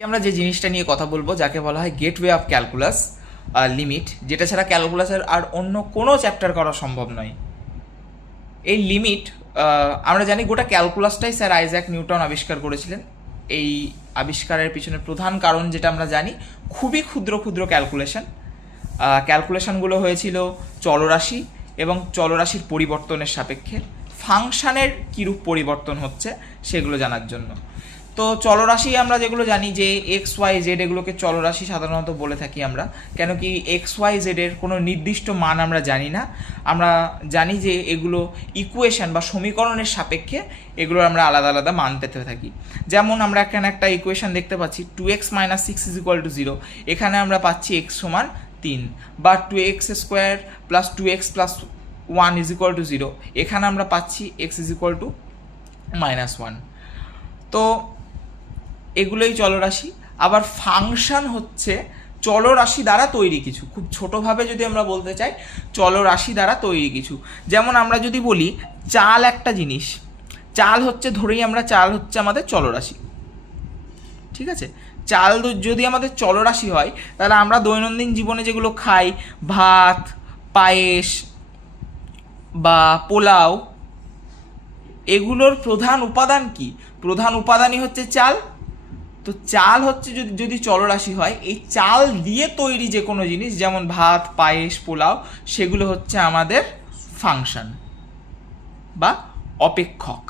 আমরা যে জিনিসটা নিয়ে কথা বলবো যাকে বলা হয় গেটওয়ে অফ ক্যালকুলাস লিমিট, যেটা ছাড়া ক্যালকুলাসের আর অন্য কোনো চ্যাপ্টার করা সম্ভব নয়। এই লিমিট আমরা জানি গোটা ক্যালকুলাসটাই স্যার আইজ্যাক নিউটন আবিষ্কার করেছিলেন। এই আবিষ্কারের পিছনে প্রধান কারণ যেটা আমরা জানি, খুবই ক্ষুদ্র ক্ষুদ্র ক্যালকুলেশনগুলো হয়েছিল চলরাশি এবং চলরাশির পরিবর্তনের সাপেক্ষে ফাংশানের কীরূপ পরিবর্তন হচ্ছে সেগুলো জানার জন্য। তো চলরাশি আমরা যেগুলো জানি যে এক্স ওয়াই জেড, এগুলোকে চলরাশি সাধারণত বলে থাকি আমরা, কেন কি এক্স ওয়াই জেডের কোনো নির্দিষ্ট মান আমরা জানি না। আমরা জানি যে এগুলো ইকুয়েশন বা সমীকরণের সাপেক্ষে এগুলো আমরা আলাদা আলাদা মান পেতে থাকি। যেমন আমরা এখানে একটা ইকুয়েশন দেখতে পাচ্ছি 2x - 6 = 0, এখানে আমরা পাচ্ছি x সমান 3, বা 2x² + 2x + 1 = 0, এখানে আমরা পাচ্ছি x = -1। তো এগুলোই চলরাশি। আবার ফাংশন হচ্ছে চলরাশি দ্বারা তৈরি কিছু, খুব ছোটোভাবে যদি আমরা বলতে চাই চলরাশি দ্বারা তৈরি কিছু। যেমন আমরা যদি বলি চাল একটা জিনিস, চাল হচ্ছে, ধরেই আমরা চাল হচ্ছে আমাদের চলরাশি, ঠিক আছে। চাল যদি আমাদের চলরাশি হয়, তাহলে আমরা দৈনন্দিন জীবনে যেগুলো খাই, ভাত, পায়েস বা পোলাও, এগুলোর প্রধান উপাদান কি? প্রধান উপাদানই হচ্ছে চাল। তো চাল হচ্ছে যদি চলরাশি হয়, এই চাল দিয়ে তৈরি যে কোনো জিনিস, যেমন ভাত, পায়েস, পোলাও, সেগুলো হচ্ছে আমাদের ফাংশন বা অপেক্ষক।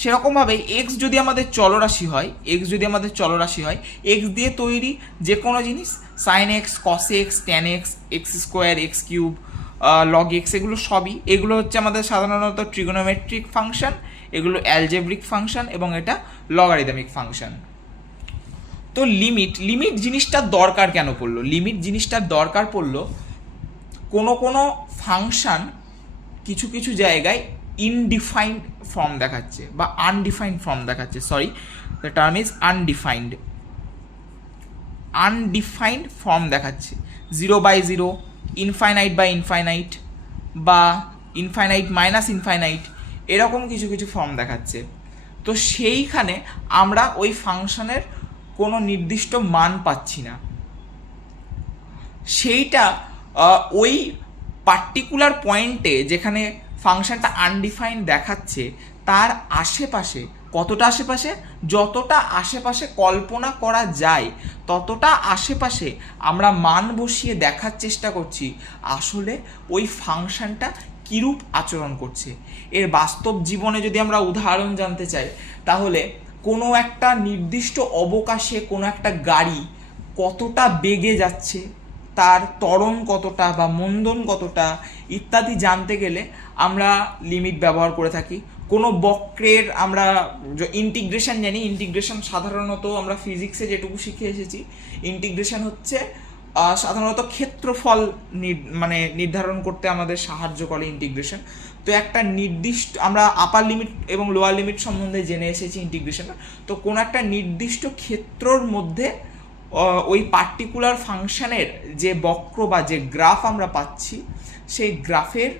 সেরকমভাবে এক্স যদি আমাদের চলরাশি হয়, এক্স দিয়ে তৈরি যে কোনো জিনিস, sine x, cos x, tan x, x², x³ log x, এগুলো হচ্ছে আমাদের সাধারণত ট্রিগোনোমেট্রিক ফাংশন, এগুলো অ্যালজেব্রিক ফাংশন এবং এটা লগারিদমিক ফাংশন। তো লিমিট জিনিসটার দরকার কেন পড়লো? লিমিট জিনিসটার দরকার পড়লো কোনো ফাংশন কিছু কিছু জায়গায় ইনডিফাইন্ড ফর্ম দেখাচ্ছে বা আনডিফাইন্ড ফর্ম দেখাচ্ছে, sorry, the term is undefined form দেখাচ্ছে, 0/0, ইনফাইনাইট বা ইনফাইনাইট - ইনফাইনাইট, এরকম কিছু কিছু ফর্ম দেখাচ্ছে। তো সেইখানে আমরা ওই ফাংশনের কোনো নির্দিষ্ট মান পাচ্ছি না, সেইটা ওই পার্টিকুলার পয়েন্টে যেখানে ফাংশনটা আনডিফাইন্ড দেখাচ্ছে তার আশেপাশে, কতটা আশেপাশে? যতটা আশেপাশে কল্পনা করা যায় ততটা আশেপাশে আমরা মান বসিয়ে দেখার চেষ্টা করছি আসলে ওই ফাংশনটা কীরূপ আচরণ করছে। এর বাস্তব জীবনে যদি আমরা উদাহরণ জানতে চাই, তাহলে কোনো একটা নির্দিষ্ট অবকাশে কোনো একটা গাড়ি কতটা বেগে যাচ্ছে, তার ত্বরণ কতটা বা মন্দন কতটা ইত্যাদি জানতে গেলে আমরা লিমিট ব্যবহার করে থাকি। কোনো বক্রের আমরা ইন্টিগ্রেশন জানি, ইন্টিগ্রেশন সাধারণত আমরা ফিজিক্সে যেটুকু শিখে এসেছি, ইন্টিগ্রেশন হচ্ছে সাধারণত ক্ষেত্রফল নির্ধারণ করতে আমাদের সাহায্য করে ইন্টিগ্রেশন। তো একটা নির্দিষ্ট, আমরা আপার লিমিট এবং লোয়ার লিমিট সম্বন্ধে জেনে এসেছি ইন্টিগ্রেশন। তো কোনো একটা নির্দিষ্ট ক্ষেত্রর মধ্যে ওই পার্টিকুলার ফাংশনের যে বক্র বা যে গ্রাফ আমরা পাচ্ছি, সেই গ্রাফের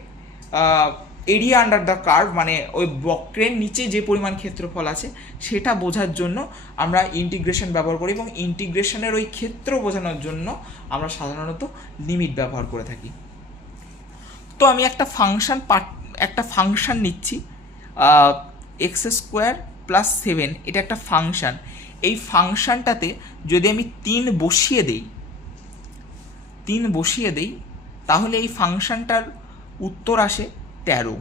এরিয়া আন্ডার দ্য কার্ভ, মানে ওই বক্রের নিচে যে পরিমাণ ক্ষেত্রফল আছে সেটা বোঝার জন্য আমরা ইন্টিগ্রেশন ব্যবহার করি, এবং ইন্টিগ্রেশনের ওই ক্ষেত্র বোঝানোর জন্য আমরা সাধারণত লিমিট ব্যবহার করে থাকি। তো আমি একটা ফাংশন নিচ্ছি, x² + 7, এটা একটা ফাংশন। এই ফাংশনটাতে যদি আমি 3 বসিয়ে দেই তাহলে এই ফাংশনটার উত্তর আসে 13।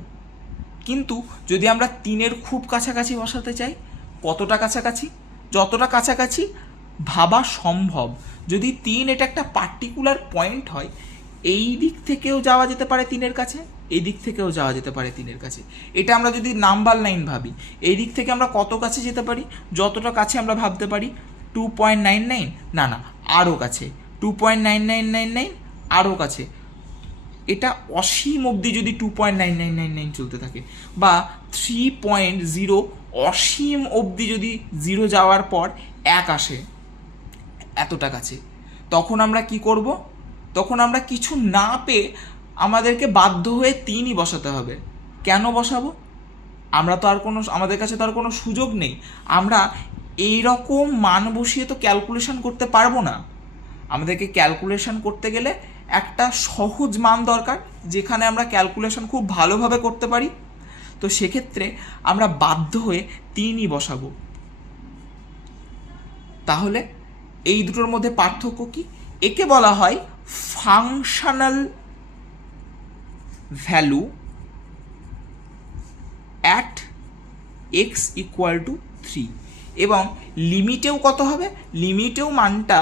কিন্তু যদি আমরা 3-এর খুব কাছাকাছি বসাতে চাই, কতটা কাছাকাছি? যতটা কাছাকাছি ভাবা সম্ভব। যদি 3 এটা একটা পার্টিকুলার পয়েন্ট হয়, এই দিক থেকেও যাওয়া যেতে পারে 3-এর কাছে, এই দিক থেকেও যাওয়া যেতে পারে 3-এর কাছে। এটা আমরা যদি নাম্বার লাইন ভাবি, এই দিক থেকে আমরা কত কাছে যেতে পারি? যতটা কাছে আমরা ভাবতে পারি 2.99, না, আরও কাছে, 2.9999, আরও কাছে, এটা অসীম অবধি যদি 2.9999 চলতে থাকে, বা 3.0, অসীম অবধি যদি 0 যাওয়ার পর 1 আসে, এতটা কাছে, তখন আমরা কি করব? তখন আমরা কিছু না পেয়ে আমাদেরকে বাধ্য হয়ে 3ই বসাতে হবে। কেন বসাবো? আমাদের কাছে তো আর কোনো সুযোগ নেই। আমরা এই রকম মান বসিয়ে তো ক্যালকুলেশন করতে পারবো না। আমাদেরকে ক্যালকুলেশন করতে গেলে একটা সহজ মান দরকার, যেখানে আমরা ক্যালকুলেশন খুব ভালোভাবে করতে পারি। তো সেক্ষেত্রে আমরা বাধ্য হয়ে 3ই বসাবো। তাহলে এই দুটোর মধ্যে পার্থক্য কি? একে বলা হয় functional value at x equal to 3, এবং লিমিটেও কত হবে? লিমিটেও মানটা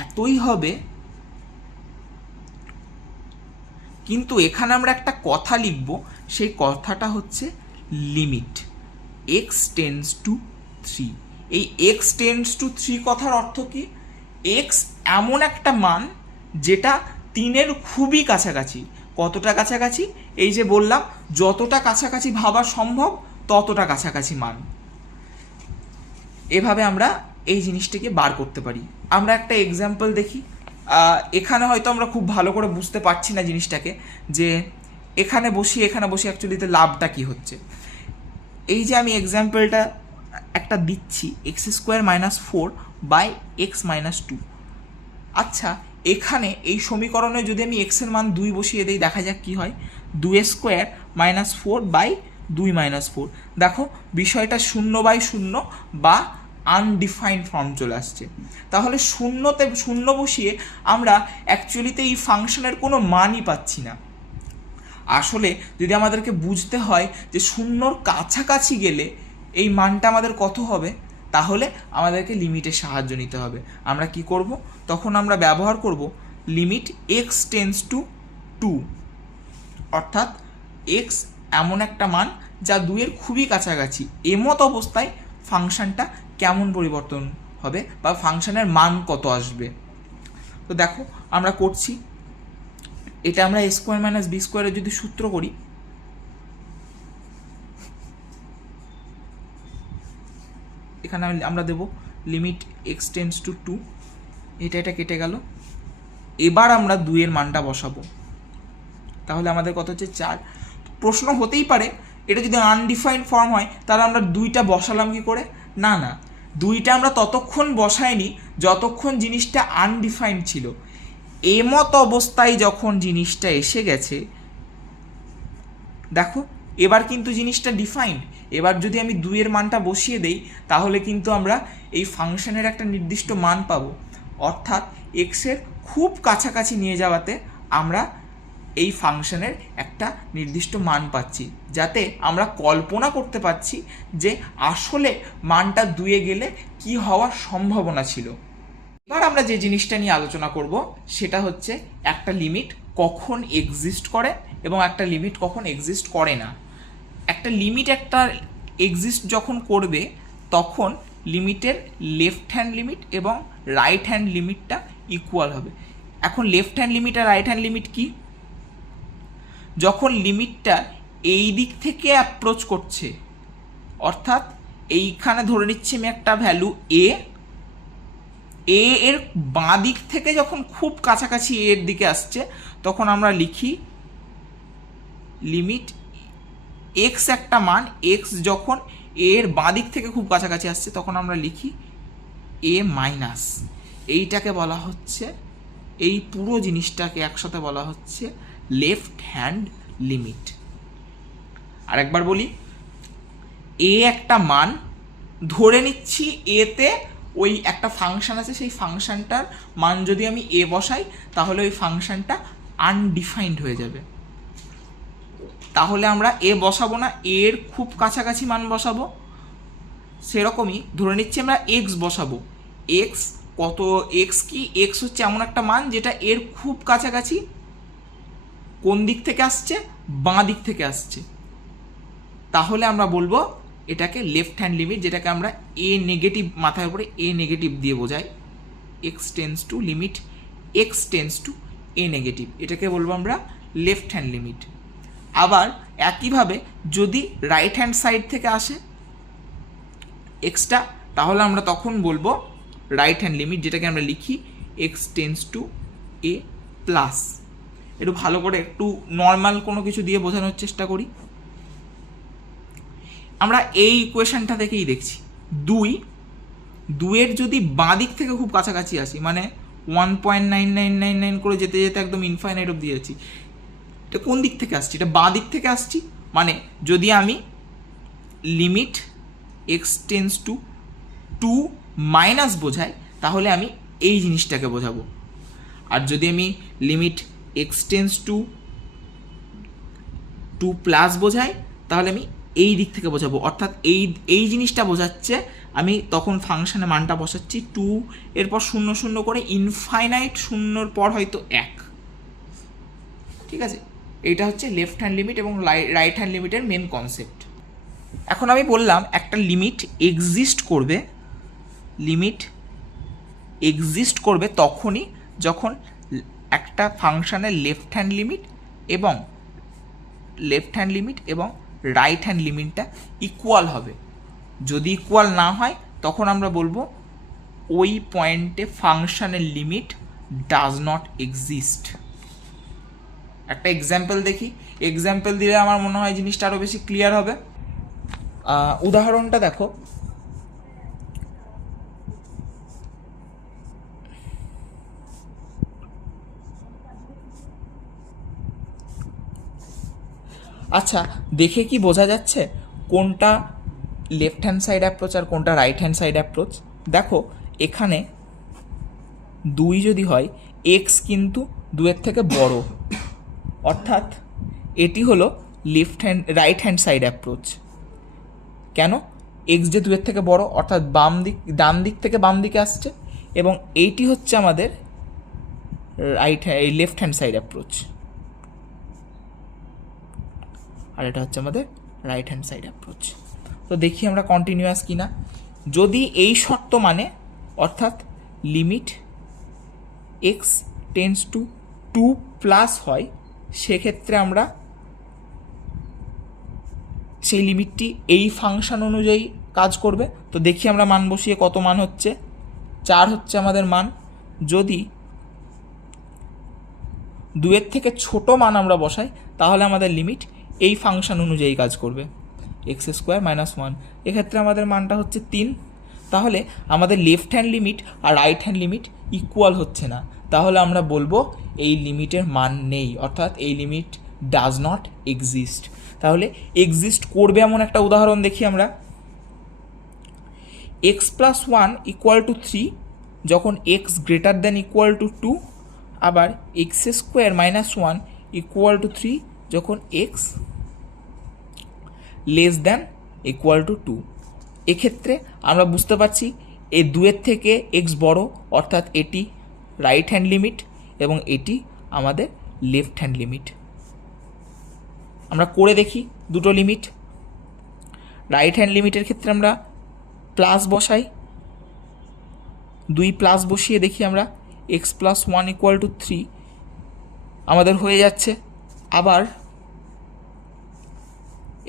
এতই হবে, কিন্তু এখানে আমরা একটা কথা লিখব, সেই কথাটা হচ্ছে লিমিট x টেন্ডস টু 3। এই x টেন্ডস টু 3 কথার অর্থ কি? x এমন একটা মান যেটা 3-এর খুবই কাছাকাছি। কতটা কাছাকাছি? এই যে বললাম, যতটা কাছাকাছি ভাবা সম্ভব ততটা কাছাকাছি মান। এভাবে আমরা এই জিনিসটিকে বার করতে পারি। আমরা একটা এক্সাম্পল দেখি। এখানে হয়তো আমরা খুব ভালো করে বুঝতে পারছি না জিনিসটাকে, যে এখানে বসি অ্যাকচুয়ালিতে লাভটা কি হচ্ছে। এই যে আমি এক্সাম্পলটা একটা দিচ্ছি, x² - 4 বাই x - 2। আচ্ছা, এখানে এই সমীকরণে যদি আমি x এর মান 2 বসিয়ে দিই, দেখা যাক কি হয়। 2² - 4 বাই 2 - 4। দেখো বিষয়টা 0/0 বা আনডিফাইন্ড ফর্ম চলে আসছে। তাহলে 0 বসিয়ে আমরা অ্যাকচুয়ালিতে এই ফাংশনের কোনো মানই পাচ্ছি না। আসলে যদি আমাদেরকে বুঝতে হয় যে 0-র কাছাকাছি গেলে এই মানটা আমাদের কত হবে, তাহলে আমাদেরকে লিমিটের সাহায্য নিতে হবে। আমরা কি করব? তখন আমরা ব্যবহার করব লিমিট x টেন্ডস টু 2, অর্থাৎ x এমন একটা মান যা 2-এর খুবই কাছাকাছি। এমত অবস্থায় ফাংশনটা কেমন পরিবর্তন হবে বা ফাংশনের মান কত আসবে। তো দেখো আমরা করছি, এটা আমরা a² - b² যদি সূত্র করি, এখানে আমরা দেব লিমিট x টেন্ডস টু 2, এটা কেটে গেল। এবার আমরা 2-এর মানটা বসাবো, তাহলে আমাদের কত হচ্ছে 4। প্রশ্ন হতেই পারে, এটা যদি আনডিফাইন্ড ফর্ম হয় তাহলে আমরা 2টা বসালাম কি করে? না, 2টা আমরা ততক্ষণ বসাইনি যতক্ষণ জিনিসটা আনডিফাইন্ড ছিল। এমত অবস্থায় যখন জিনিসটা এসে গেছে, দেখো এবার কিন্তু জিনিসটা ডিফাইন্ড। এবার যদি আমি 2-এর মানটা বসিয়ে দেই, তাহলে কিন্তু আমরা এই ফাংশনের একটা নির্দিষ্ট মান পাবো, অর্থাৎ x-এর খুব কাছাকাছি নিয়ে যাওয়াতে আমরা এই ফাংশনের একটা নির্দিষ্ট মান পাচ্ছি, যাতে আমরা কল্পনা করতে পারছি যে আসলে মানটা 2-এ গেলে কি হওয়ার সম্ভাবনা ছিল। এবার আমরা যে জিনিসটা নিয়ে আলোচনা করব সেটা হচ্ছে একটা লিমিট কখন এক্সিস্ট করে এবং একটা লিমিট কখন এক্সিস্ট করে না। একটা লিমিট এক্সিস্ট যখন করবে, তখন লিমিটের লেফট হ্যান্ড লিমিট এবং রাইট হ্যান্ড লিমিটটা ইকুয়াল হবে। এখন লেফট হ্যান্ড লিমিট আর রাইট হ্যান্ড লিমিট কি? যখন লিমিটটা এই দিক থেকে অ্যাপ্রোচ করছে, অর্থাৎ এইখানে ধরে নিচ্ছি আমি একটা ভ্যালু এ এর বাঁ দিক থেকে যখন খুব কাছাকাছি এর দিকে আসছে, তখন আমরা লিখি লিমিট x একটা মান, x যখন এর বাঁ দিক থেকে খুব কাছাকাছি আসছে তখন আমরা লিখি a মাইনাস। এইটাকে বলা হচ্ছে, এই পুরো জিনিসটাকে একসাথে বলা হচ্ছে লেফট হ্যান্ড লিমিট। আরেকবার বলি, এ একটা মান ধরে নিচ্ছি, এতে ওই একটা ফাংশন আছে, সেই ফাংশনটার মান যদি আমি এ বসাই তাহলে ওই ফাংশনটা আনডিফাইন্ড হয়ে যাবে। তাহলে আমরা এ বসাবো না, এর খুব কাছাকাছি মান বসাবো। সেরকমই ধরে নিচ্ছি আমরা এক্স বসাবো। এক্স কত? এক্স কি? এক্স হচ্ছে এমন একটা মান যেটা এর খুব কাছাকাছি। কোন দিক থেকে আসছে? বাঁ দিক থেকে আসছে। তাহলে আমরা বলবো এটাকে লেফট হ্যান্ড লিমিট, যেটাকে আমরা এ নেগেটিভ, মাথার উপরে এ নেগেটিভ দিয়ে বোঝাই। X tends to limit x tends to A negative, এটাকে বলবো আমরা লেফট হ্যান্ড লিমিট। আবার একইভাবে যদি রাইট হ্যান্ড সাইড থেকে আসে এক্সটা, তাহলে আমরা তখন বলবো রাইট হ্যান্ড লিমিট, যেটাকে আমরা লিখি x tends to A plus. একটু ভালো করে একটু নর্মাল কোনো কিছু দিয়ে বোঝানোর চেষ্টা করি। আমরা এই ইকুয়েশনটা থেকেই দেখছি দুয়ের যদি বাঁ দিক থেকে খুব কাছাকাছি আসি, মানে 1.9999 করে যেতে যেতে একদম ইনফাইনাইট অব্দি যাচ্ছি, এটা কোন দিক থেকে আসছি? এটা বাঁ দিক থেকে আসছি। মানে যদি আমি limit x tends to 2 minus বোঝাই, তাহলে আমি এই জিনিসটাকে বোঝাবো। আর যদি আমি limit x tends to 2 plus বোঝাই, তাহলে আমি এই দিক থেকে বোঝাবো। অর্থাৎ এই জিনিসটা বোঝাচ্ছে আমি তখন ফাংশনে মানটা বসাচ্ছি 2 এরপর 0 0 করে ইনফাইনাইট, 0 পর হয়তো 1। ঠিক আছে, এইটা হচ্ছে লেফট হ্যান্ড লিমিট এবং রাইট হ্যান্ড লিমিটের মেন কনসেপ্ট। এখন আমি বললাম একটা লিমিট এক্সিস্ট করবে তখনই যখন একটা ফাংশনের লেফট হ্যান্ড লিমিট এবং রাইট হ্যান্ড লিমিটটা ইকুয়াল হবে। যদি ইকুয়াল না হয় তখন আমরা বলবো ওই পয়েন্টে ফাংশনের লিমিট ডাজ নট এক্সিস্ট। একটা এক্সাম্পল দেখি, এক্সাম্পল দিলে আমার মনে হয় জিনিসটা আরও বেশি ক্লিয়ার হবে। উদাহরণটা দেখো, আচ্ছা দেখে কি বোঝা যাচ্ছে কোনটা লেফট হ্যান্ড সাইড অ্যাপ্রোচ আর কোনটা রাইট হ্যান্ড সাইড অ্যাপ্রোচ? দেখো এখানে 2 যদি হয়, এক্স কিন্তু 2-এর থেকে বড়, অর্থাৎ এটি হলো রাইট হ্যান্ড সাইড অ্যাপ্রোচ। কেন? এক্স যে 2-এর থেকে বড়, অর্থাৎ ডান দিক থেকে বাম দিকে আসছে, এবং এইটি হচ্ছে আমাদের লেফট হ্যান্ড সাইড অ্যাপ্রোচ, আর এটা হচ্ছে আমাদের রাইট হ্যান্ড সাইড অ্যাপ্রোচ। তো দেখি আমরা কন্টিনিউয়াস কিনা। যদি এই শর্ত মানে, অর্থাৎ limit x tends to 2 plus হয়, সেক্ষেত্রে আমরা সেই লিমিটটি এই ফাংশন অনুযায়ী কাজ করবে। তো দেখি আমরা মান বসিয়ে কত মান হচ্ছে। 4 হচ্ছে আমাদের মান। যদি 2-এর থেকে ছোট মান আমরা বসাই, তাহলে আমাদের লিমিট এই ফাংশন অনুযায়ী কাজ করবে, এক্স স্কোয়ার মাইনাস 1। এক্ষেত্রে আমাদের মানটা হচ্ছে 3। তাহলে আমাদের লেফট হ্যান্ড লিমিট আর রাইট হ্যান্ড লিমিট ইকুয়াল হচ্ছে না, তাহলে আমরা বলবো এই লিমিটের মান নেই, অর্থাৎ এই লিমিট ডাজ নট এক্সিস্ট। তাহলে এক্সিস্ট করবে এমন একটা উদাহরণ দেখি আমরা। এক্স প্লাস 1 ইকুয়াল টু 3 যখন x greater than equal to 2, আবার x square minus 1 equal to 3 যখন x less than equal to 2। এক্ষেত্রে আমরা বুঝতে পারছি এই 2-এর থেকে এক্স বড়, অর্থাৎ এটি রাইট হ্যান্ড লিমিট এবং এটি আমাদের লেফট হ্যান্ড লিমিট। আমরা করে দেখি দুটো লিমিট। রাইট হ্যান্ড লিমিটের ক্ষেত্রে আমরা প্লাস বসাই, 2 প্লাস বসিয়ে দেখি আমরা এক্স প্লাস 1 ইকুয়াল টু 3 আমাদের হয়ে যাচ্ছে। আবার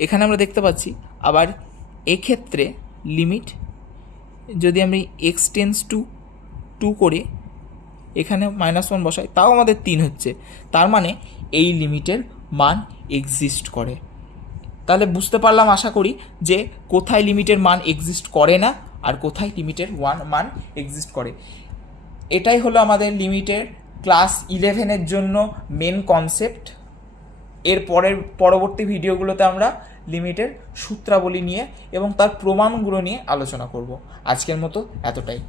এখানে আমরা দেখতে পাচ্ছি, আবার এক্ষেত্রে লিমিট যদি আমি এক্স টেন্স টু 2 করে এখানে -1 বসাই, তাও আমাদের 3 হচ্ছে। তার মানে এই লিমিটের মান এক্সিস্ট করে। তাহলে বুঝতে পারলাম আশা করি যে কোথায় লিমিটের মান এক্সিস্ট করে না আর কোথায় লিমিটের মান এক্সিস্ট করে। এটাই হলো আমাদের লিমিটের ক্লাস 11-এর জন্য মেন কনসেপ্ট। এর পরবর্তী ভিডিওগুলোতে আমরা লিমিটের সূত্রাবলী নিয়ে এবং তার প্রমাণগুলো নিয়ে আলোচনা করব। আজকের মতো এতটাই।